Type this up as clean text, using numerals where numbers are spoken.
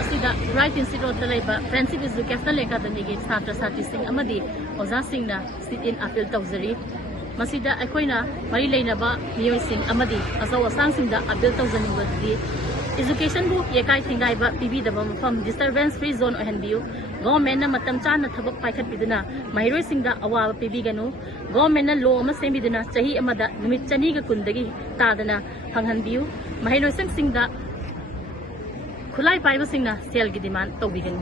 asida Khurai Tinsid Road da leiba Friendship Educational Academy gi Satra Sati sing amadi oza sing na sit in appeal tawzari masida akoina mari leinaba miyoi sing amadi asaw asang sing da appeal tawzani wadi education bu yekai thingai ba pibi da mafam disturbance free zone ohenbiu government na matam chana thabak paikhat biduna mairoi sing da awa pibi ganu government na law ma sembiduna chahi amada numit chani ga kundagi tadana phanghanbiu mairoi sing da Khulai Pai Basingna sale ki demand to begin.